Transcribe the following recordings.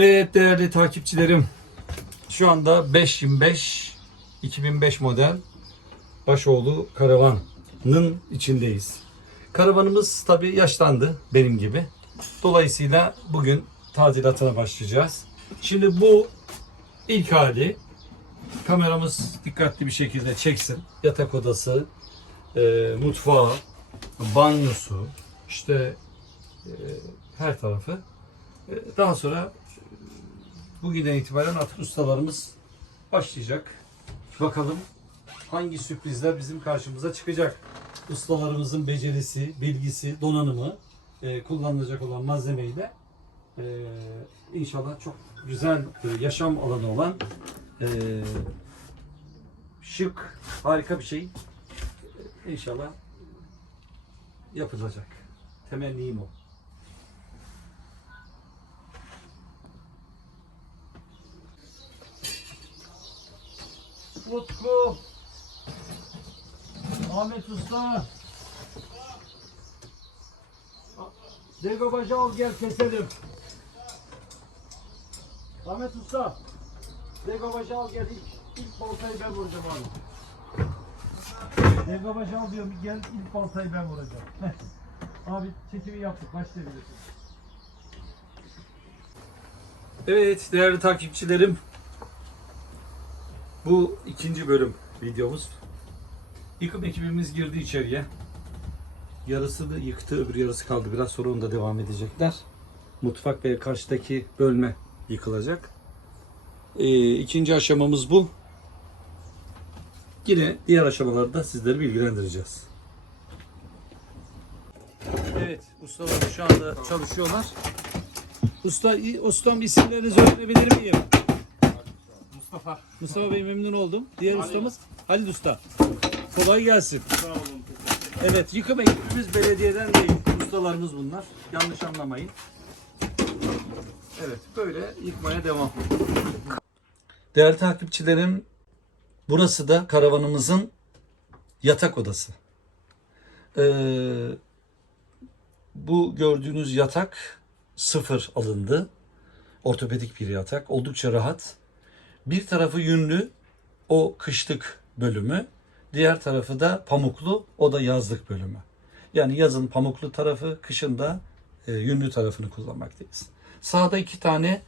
Evet değerli takipçilerim. Şu anda 525 2005 model Başoğlu karavanın içindeyiz. Karavanımız tabi yaşlandı benim gibi. Dolayısıyla bugün tadilatına başlayacağız. Şimdi bu ilk hali kameramız dikkatli bir şekilde çeksin. Yatak odası, e, mutfağı, banyosu, işte e, her tarafı. E, daha sonra bugünden itibaren artık ustalarımız başlayacak. Bakalım hangi sürprizler bizim karşımıza çıkacak. Ustalarımızın becerisi, bilgisi, donanımı, e, kullanılacak olan malzemeyle e, inşallah çok güzel bir yaşam alanı olan e, şık, harika bir şey e, inşallah yapılacak. Temennim o. Utku. Ahmet Usta. Degobajı al gel keselim. Ahmet Usta. Degobajı al gel ilk, ilk baltayı ben vuracağım abi. Degobajı al diyorum gel ilk baltayı ben vuracağım. Abi çekimi yaptık başlayabilirsin. Evet değerli takipçilerim. Bu ikinci bölüm videomuz. Yıkım ekibimiz girdi içeriye. Yarısını yıktı, öbür yarısı kaldı. Biraz sonra onda devam edecekler. Mutfak ve karşıdaki bölme yıkılacak. Ee, ikinci aşamamız bu. Yine diğer aşamalarda sizleri bilgilendireceğiz. Evet, ustalar şu anda çalışıyorlar. Usta, ustam isimlerinizi öğrenebilir miyim? Mustafa. Mustafa Bey memnun oldum. Diğer ustamız Halil Usta. Kolay gelsin. Sağ olun. Evet yıkım ekibimiz belediyeden değil. Ustalarımız bunlar. Yanlış anlamayın. Evet böyle yıkmaya devam. Değerli takipçilerim burası da karavanımızın yatak odası. Ee, bu gördüğünüz yatak sıfır alındı. Ortopedik bir yatak. Oldukça rahat. Bir tarafı yünlü o kışlık bölümü. Diğer tarafı da pamuklu o da yazlık bölümü. Yani yazın pamuklu tarafı kışın da e, yünlü tarafını kullanmaktayız. Sağda iki tane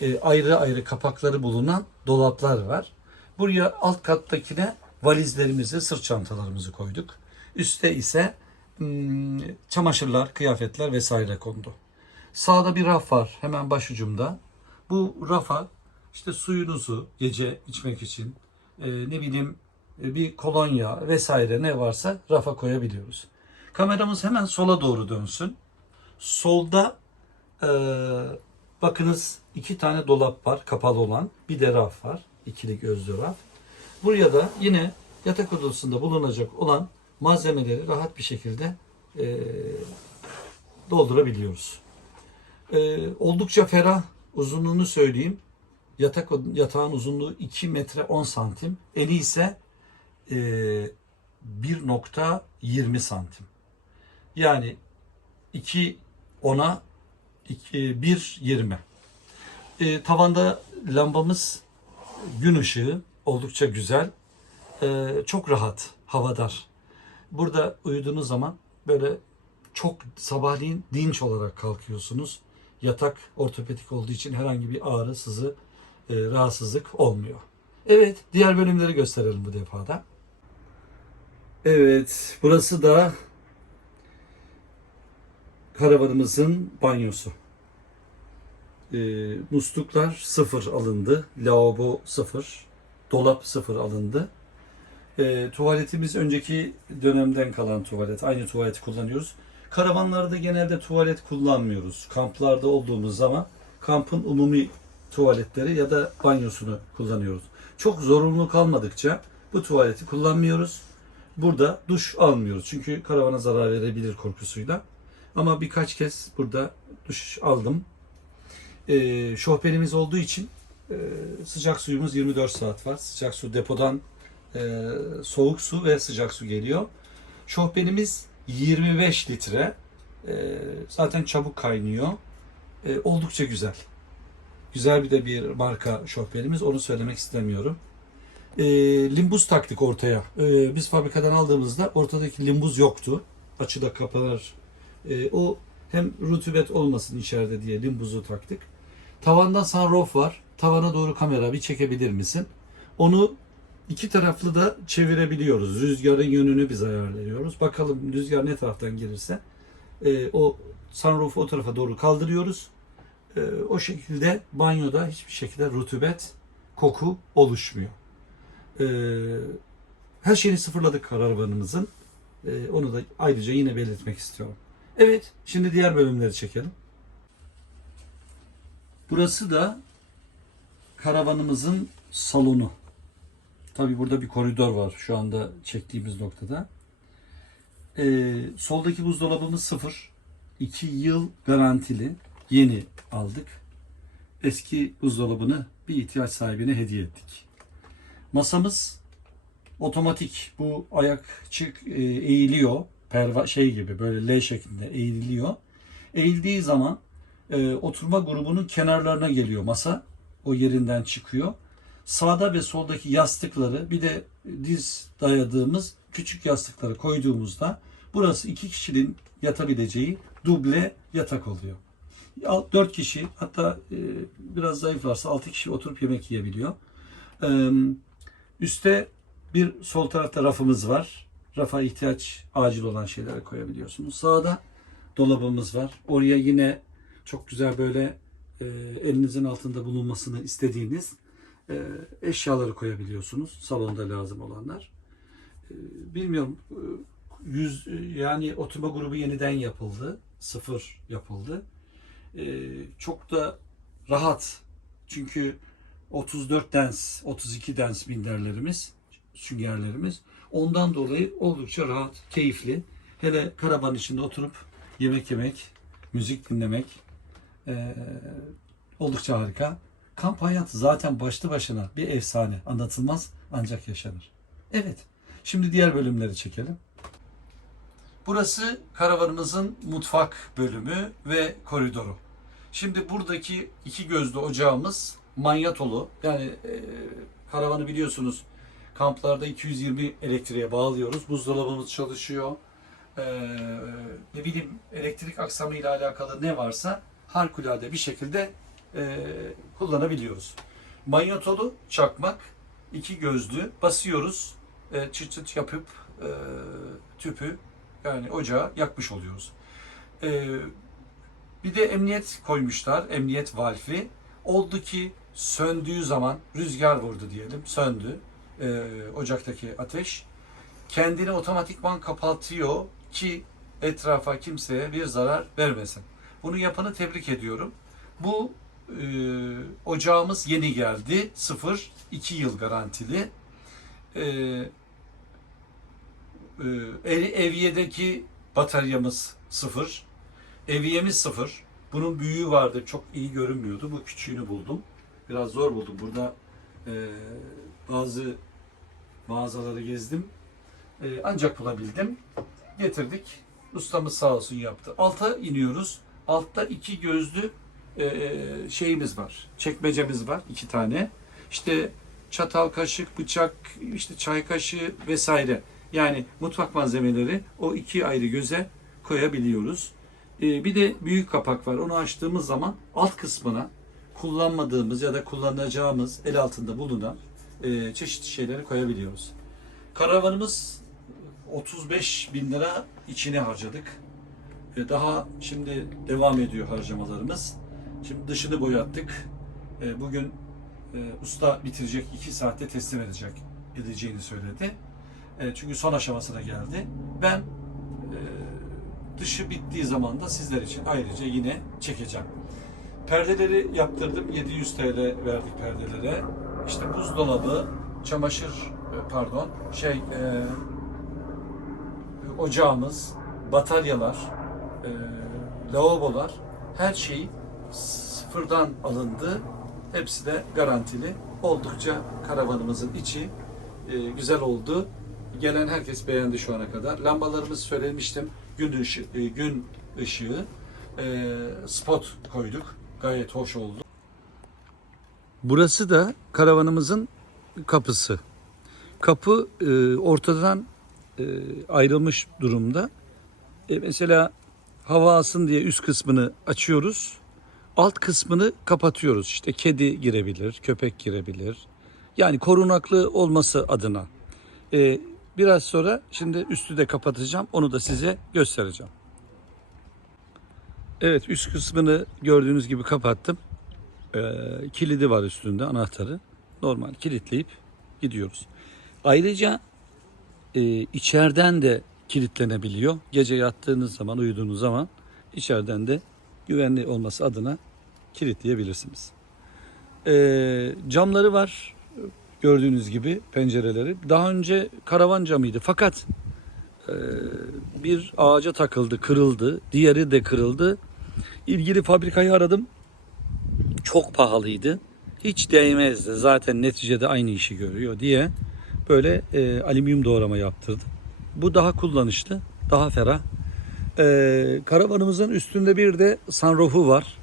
e, ayrı ayrı kapakları bulunan dolaplar var. Buraya alt kattakine valizlerimizi, sırt çantalarımızı koyduk. Üste ise hmm, çamaşırlar, kıyafetler vesaire kondu. Sağda bir raf var hemen başucumda. Bu rafa işte suyunuzu gece içmek için e, ne bileyim bir kolonya vesaire ne varsa rafa koyabiliyoruz. Kameramız hemen sola doğru dönsün. Solda e, bakınız iki tane dolap var kapalı olan. Bir de raf var. ikili gözlü raf. Buraya da yine yatak odasında bulunacak olan malzemeleri rahat bir şekilde e, doldurabiliyoruz. E, oldukça ferah uzunluğunu söyleyeyim. Yatak yatağın uzunluğu 2 metre 10 santim. Eni ise e, 1.20 santim. Yani 2 10'a 1.20. E, tavanda lambamız gün ışığı oldukça güzel. E, çok rahat, havadar. Burada uyuduğunuz zaman böyle çok sabahleyin dinç olarak kalkıyorsunuz. Yatak ortopedik olduğu için herhangi bir ağrı, sızı, e, rahatsızlık olmuyor. Evet, diğer bölümleri gösterelim bu defada. Evet, burası da karavanımızın banyosu. E, musluklar sıfır alındı, lavabo sıfır, dolap sıfır alındı. E, tuvaletimiz önceki dönemden kalan tuvalet, aynı tuvaleti kullanıyoruz. Karavanlarda genelde tuvalet kullanmıyoruz. Kamplarda olduğumuz zaman kampın umumi tuvaletleri ya da banyosunu kullanıyoruz. Çok zorunlu kalmadıkça bu tuvaleti kullanmıyoruz. Burada duş almıyoruz. Çünkü karavana zarar verebilir korkusuyla. Ama birkaç kez burada duş aldım. Ee, şoförümüz olduğu için e, sıcak suyumuz 24 saat var. Sıcak su depodan e, soğuk su ve sıcak su geliyor. Şoförümüz 25 litre. E, zaten çabuk kaynıyor. E, oldukça güzel. Güzel bir de bir marka şoförümüz. Onu söylemek istemiyorum. E, limbuz taktık ortaya. E, biz fabrikadan aldığımızda ortadaki limbuz yoktu. Açıda kapanır. E, o hem rutubet olmasın içeride diye limbuzu taktık. Tavandan sunroof var. Tavana doğru kamera bir çekebilir misin? Onu iki taraflı da çevirebiliyoruz. Rüzgarın yönünü biz ayarlıyoruz. Bakalım rüzgar ne taraftan gelirse e, o sunroof'u o tarafa doğru kaldırıyoruz. E, o şekilde banyoda hiçbir şekilde rutubet, koku oluşmuyor. E, her şeyini sıfırladık arabanımızın. E, onu da ayrıca yine belirtmek istiyorum. Evet, şimdi diğer bölümleri çekelim. Burası da karavanımızın salonu. Tabi burada bir koridor var şu anda çektiğimiz noktada. Ee, soldaki buzdolabımız sıfır. 2 yıl garantili. Yeni aldık. Eski buzdolabını bir ihtiyaç sahibine hediye ettik. Masamız otomatik. Bu ayakçık e, eğiliyor. Perva şey gibi böyle L şeklinde eğiliyor. Eğildiği zaman e, oturma grubunun kenarlarına geliyor masa. O yerinden çıkıyor. Sağda ve soldaki yastıkları bir de diz dayadığımız küçük yastıkları koyduğumuzda burası iki kişinin yatabileceği duble yatak oluyor. Al- Dört kişi hatta e, biraz zayıflarsa altı kişi oturup yemek yiyebiliyor. Üste bir sol tarafta rafımız var. Rafa ihtiyaç acil olan şeyleri koyabiliyorsunuz. Sağda dolabımız var. Oraya yine çok güzel böyle e, elinizin altında bulunmasını istediğiniz e, eşyaları koyabiliyorsunuz. Salonda lazım olanlar. E, bilmiyorum e, yüz e, yani oturma grubu yeniden yapıldı. Sıfır yapıldı. E, çok da rahat. Çünkü 34 dens, 32 dens minderlerimiz, süngerlerimiz. Ondan dolayı oldukça rahat, keyifli. Hele karavan içinde oturup yemek yemek, müzik dinlemek e, oldukça harika. Kamp hayatı zaten başlı başına bir efsane. Anlatılmaz ancak yaşanır. Evet. Şimdi diğer bölümleri çekelim. Burası karavanımızın mutfak bölümü ve koridoru. Şimdi buradaki iki gözlü ocağımız manyetolu. Yani e, karavanı biliyorsunuz kamplarda 220 elektriğe bağlıyoruz. Buzdolabımız çalışıyor. E, ne bileyim elektrik aksamı ile alakalı ne varsa harikulade bir şekilde e, kullanabiliyoruz. Manyetolu çakmak iki gözlü basıyoruz. E, çıt çıt yapıp e, tüpü yani ocağı yakmış oluyoruz. E, bir de emniyet koymuşlar. Emniyet valfi. Oldu ki söndüğü zaman rüzgar vurdu diyelim. Söndü. e, ocaktaki ateş. Kendini otomatikman kapatıyor ki etrafa kimseye bir zarar vermesin. Bunu yapanı tebrik ediyorum. Bu e, ocağımız yeni geldi. Sıfır. iki yıl garantili. E, e, ev- Eviye'deki bataryamız sıfır. Eviyemiz sıfır. Bunun büyüğü vardı. Çok iyi görünmüyordu. Bu küçüğünü buldum. Biraz zor buldum. Burada e, bazı mağazaları gezdim. E, ancak bulabildim. Getirdik. Ustamız sağ olsun yaptı. Alta iniyoruz. Altta iki gözlü e, şeyimiz var. Çekmecemiz var. iki tane. İşte çatal, kaşık, bıçak, işte çay kaşığı vesaire. Yani mutfak malzemeleri o iki ayrı göze koyabiliyoruz. Ee, bir de büyük kapak var. Onu açtığımız zaman alt kısmına kullanmadığımız ya da kullanacağımız el altında bulunan e, çeşitli şeyleri koyabiliyoruz. Karavanımız 35 bin lira içine harcadık. Ve daha şimdi devam ediyor harcamalarımız. Şimdi dışını boyattık. E, bugün e, usta bitirecek 2 saatte teslim edecek edeceğini söyledi. E, çünkü son aşamasına geldi. Ben e, dışı bittiği zaman da sizler için ayrıca yine çekeceğim. Perdeleri yaptırdım. 700 TL verdik perdelere. İşte buzdolabı, çamaşır e, pardon şey e, ocağımız, bataryalar, e, lavabolar her şey sıfırdan alındı. Hepsi de garantili. Oldukça karavanımızın içi e, güzel oldu. Gelen herkes beğendi şu ana kadar. Lambalarımızı söylemiştim. Gün ışığı, e, gün ışığı e, spot koyduk. Gayet hoş oldu. Burası da karavanımızın kapısı. Kapı e, ortadan e, ayrılmış durumda. E, mesela hava alsın diye üst kısmını açıyoruz. Alt kısmını kapatıyoruz. İşte kedi girebilir, köpek girebilir. Yani korunaklı olması adına. E, biraz sonra şimdi üstü de kapatacağım. Onu da size göstereceğim. Evet üst kısmını gördüğünüz gibi kapattım. E, kilidi var üstünde anahtarı. Normal kilitleyip gidiyoruz. Ayrıca e, içeriden de kilitlenebiliyor. Gece yattığınız zaman, uyuduğunuz zaman içeriden de güvenli olması adına kilitleyebilirsiniz. E, camları var gördüğünüz gibi pencereleri. Daha önce karavan camıydı fakat e, bir ağaca takıldı, kırıldı. Diğeri de kırıldı. İlgili fabrikayı aradım. Çok pahalıydı. Hiç değmezdi. Zaten neticede aynı işi görüyor diye böyle e, alüminyum doğrama yaptırdı. Bu daha kullanışlı, daha ferah. E, karavanımızın üstünde bir de sunroofu var.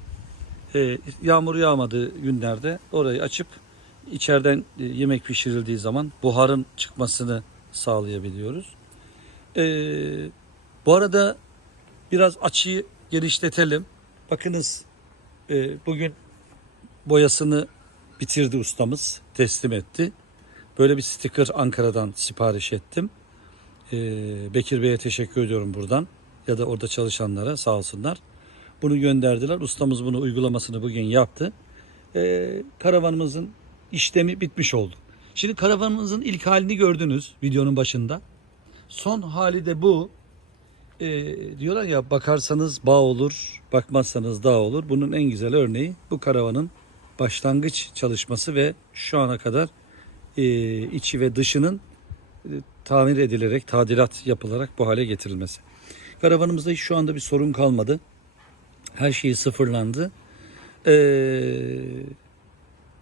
E, yağmur yağmadığı günlerde orayı açıp içeriden e, yemek pişirildiği zaman buharın çıkmasını sağlayabiliyoruz. E, bu arada biraz açıyı genişletelim. Bakınız e, bugün boyasını bitirdi ustamız, teslim etti. Böyle bir sticker Ankara'dan sipariş ettim. Ee, Bekir Bey'e teşekkür ediyorum buradan. Ya da orada çalışanlara sağ olsunlar. Bunu gönderdiler. Ustamız bunu uygulamasını bugün yaptı. Ee, karavanımızın işlemi bitmiş oldu. Şimdi karavanımızın ilk halini gördünüz videonun başında. Son hali de bu. Ee, diyorlar ya bakarsanız bağ olur, bakmazsanız dağ olur. Bunun en güzel örneği bu karavanın başlangıç çalışması ve şu ana kadar e, içi ve dışının e, tamir edilerek, tadilat yapılarak bu hale getirilmesi. Karavanımızda şu anda bir sorun kalmadı. Her şey sıfırlandı. Ee,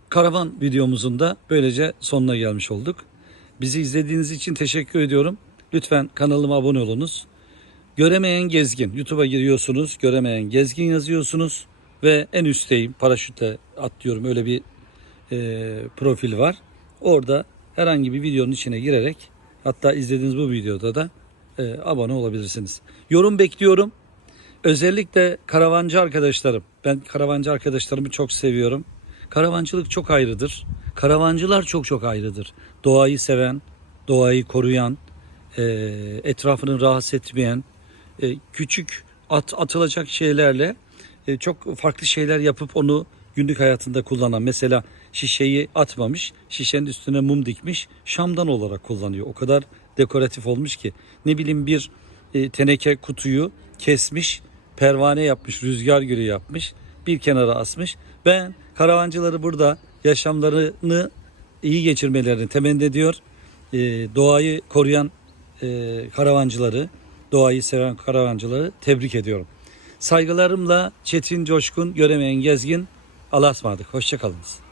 karavan videomuzun da böylece sonuna gelmiş olduk. Bizi izlediğiniz için teşekkür ediyorum. Lütfen kanalıma abone olunuz. Göremeyen gezgin. YouTube'a giriyorsunuz. Göremeyen gezgin yazıyorsunuz. Ve en üstteyim. Paraşütle atlıyorum. Öyle bir e, profil var. Orada herhangi bir videonun içine girerek hatta izlediğiniz bu videoda da e, abone olabilirsiniz. Yorum bekliyorum. Özellikle karavancı arkadaşlarım. Ben karavancı arkadaşlarımı çok seviyorum. Karavancılık çok ayrıdır. Karavancılar çok çok ayrıdır. Doğayı seven, doğayı koruyan, e, etrafını rahatsız etmeyen, küçük at, atılacak şeylerle e, çok farklı şeyler yapıp onu günlük hayatında kullanan. Mesela şişeyi atmamış, şişenin üstüne mum dikmiş, şamdan olarak kullanıyor. O kadar dekoratif olmuş ki. Ne bileyim bir e, teneke kutuyu kesmiş, pervane yapmış, rüzgar gülü yapmış, bir kenara asmış. Ben karavancıları burada yaşamlarını iyi geçirmelerini temenni ediyor. E, doğayı koruyan e, karavancıları, doğayı seven karavancıları tebrik ediyorum. Saygılarımla Çetin Coşkun, göremeyen gezgin. Allah'a ısmarladık. Hoşçakalınız.